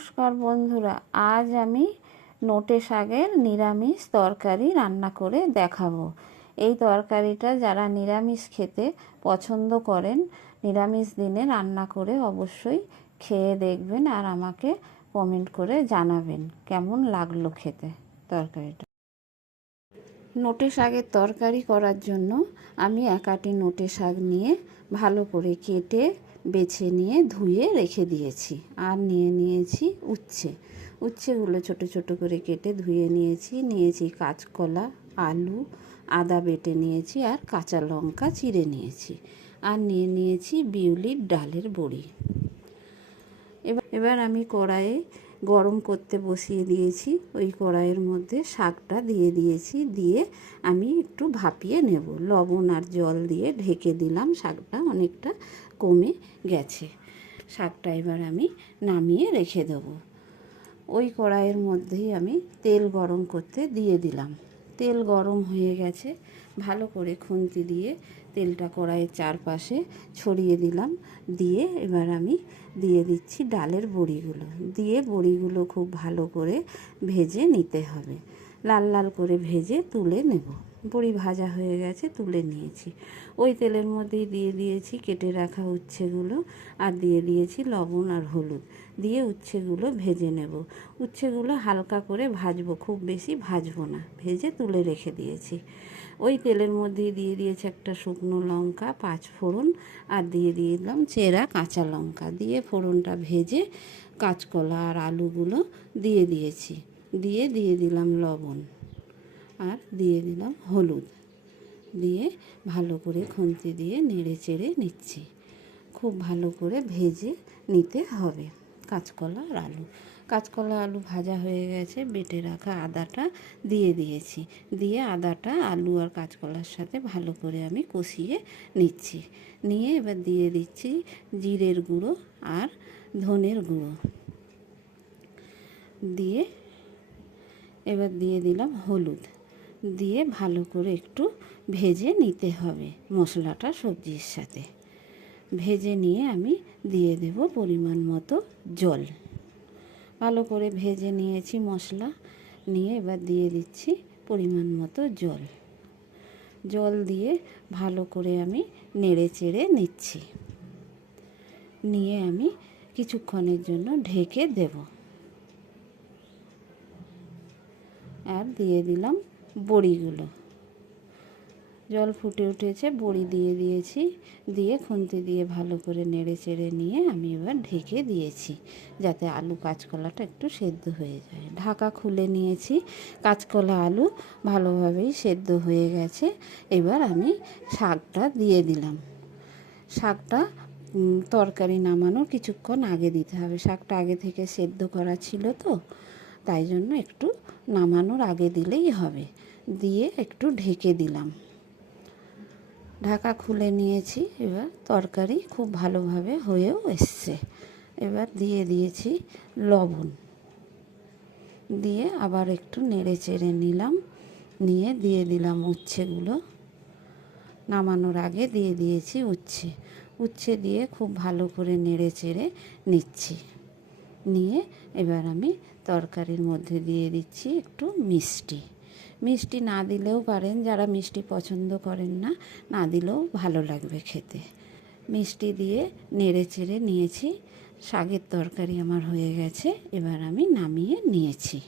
নমস্কার বন্ধুরা, আজ আমি নোটে শাকের নিরামিষ তরকারি রান্না করে দেখাবো। এই তরকারিটা যারা নিরামিষ খেতে পছন্দ করেন, নিরামিষ দিনে রান্না করে অবশ্যই খেয়ে দেখবেন আর আমাকে কমেন্ট করে জানাবেন কেমন লাগলো খেতে তরকারিটা। নোটে শাকের তরকারি করার জন্য আমি এক আটি নোটে শাক নিয়ে ভালো করে কেটে বেছে নিয়ে ধুয়ে রেখে দিয়েছি। আর নিয়েছি উচ্ছেগুলো ছোট ছোট করে কেটে ধুয়ে নিয়েছি কাঁচকলা, আলু, আদা বেটে নিয়েছি আর কাঁচা লঙ্কা চিড়ে নিয়েছি। আর নিয়েছি বিউলির ডালের বড়ি। এবার আমি কড়াইয়ে গরম করতে বসিয়ে দিয়েছি। ওই কড়াইয়ের মধ্যে শাকটা দিয়ে আমি একটু ভাপিয়ে নেব। লবণ আর জল দিয়ে ঢেকে দিলাম। শাকটা অনেকটা কমে গেছে। শাকটা এবার আমি নামিয়ে রেখে দেব। ওই কড়াইয়ের মধ্যেই আমি তেল গরম করতে দিয়ে দিলাম। তেল গরম হয়ে গেছে। ভালো করে খুন্তি দিয়ে তেলটা কড়াইয়ের চারপাশে ছড়িয়ে দিলাম। দিয়ে এবার আমি দিয়ে দিচ্ছি ডালের বড়িগুলো। বড়িগুলো খুব ভালো করে ভেজে নিতে হবে। লাল লাল করে ভেজে তুলে নেব। বড়ি ভাজা হয়ে গেছে, তুলে নিয়েছি। ওই তেলের মধ্যেই দিয়ে দিয়েছি কেটে রাখা উচ্ছেগুলো আর দিয়ে দিয়েছি লবণ আর হলুদ। দিয়ে উচ্ছেগুলো ভেজে নেব। উচ্ছেগুলো হালকা করে ভাজবো, খুব বেশি ভাজবো না। ভেজে তুলে রেখে দিয়েছি। ওই তেলের মধ্যেই দিয়ে দিয়েছি একটা শুকনো লঙ্কা, 5 ফোড়ন আর দিয়ে দিলাম চেরা কাঁচা লঙ্কা। দিয়ে ফোড়নটা ভেজে কাঁচকলা আর আলুগুলো দিয়ে দিয়েছি। দিয়ে দিলাম লবণ আর দিয়ে দিলাম হলুদ। দিয়ে ভালো করে খুন্তি দিয়ে নেড়ে চেড়ে নিচ্ছি। খুব ভালো করে ভেজে নিতে হবে কাঁচকলা আর আলু ভাজা হয়ে গেছে। বেটে রাখা আদাটা দিয়ে দিয়েছি। দিয়ে আদাটা আলু আর কাঁচকলার সাথে ভালো করে আমি কষিয়ে নিচ্ছি। নিয়ে এবার দিয়ে দিচ্ছি জিরের গুঁড়ো আর ধনের গুঁড়ো। দিয়ে এবার দিয়ে দিলাম হলুদ। দিয়ে ভালো করে একটু ভেজে নিতে হবে মশলাটা সবজির সাথে। ভেজে নিয়ে আমি দিয়ে দেব পরিমাণ মতো জল। ভালো করে ভেজে নিয়েছি মশলা। নিয়ে এবার দিয়ে দিচ্ছি পরিমাণ মতো জল দিয়ে ভালো করে আমি নেড়ে চেড়ে নিচ্ছি। নিয়ে আমি কিছুক্ষণের জন্য ঢেকে দেব। আর দিয়ে দিলাম বড়িগুলো। জল ফুটে উঠেছে, বড়ি দিয়ে দিয়েছি। দিয়ে খুন্তি দিয়ে ভালো করে নেড়ে চেড়ে নিয়ে আমি এবার ঢেকে দিয়েছি, যাতে আলু কাঁচকলাটা একটু সেদ্ধ হয়ে যায়। ঢাকা খুলে নিয়েছি। কাঁচকলা আলু ভালোভাবেই সেদ্ধ হয়ে গেছে। এবার আমি শাকটা দিয়ে দিলাম। শাকটা তরকারি নামানোর কিছুক্ষণ আগে দিতে হবে। শাকটা আগে থেকে সেদ্ধ করা ছিল তো, তাই জন্য একটু নামানোর আগে দিলেই হবে। দিয়ে একটু ঢেকে দিলাম। ঢাকা খুলে নিয়েছি। এবার তরকারি খুব ভালোভাবে হয়েও এসছে। এবার দিয়ে দিয়েছি লবণ। দিয়ে আবার একটু নেড়ে চেড়ে নিলাম। নিয়ে দিয়ে দিলাম উচ্ছেগুলো। নামানোর আগে দিয়ে দিয়েছি উচ্ছে দিয়ে খুব ভালো করে নেড়ে চেড়ে নিচ্ছি। নিয়ে এবার আমি তরকারির মধ্যে দিয়ে দিচ্ছি একটু মিষ্টি না দিলেও পারেন, যারা মিষ্টি পছন্দ করেন না দিলেও ভালো লাগবে খেতে। মিষ্টি দিয়ে নেড়ে চেড়ে নিয়েছি। শাকের তরকারি আমার হয়ে গেছে। এবার আমি নামিয়ে নিয়েছি।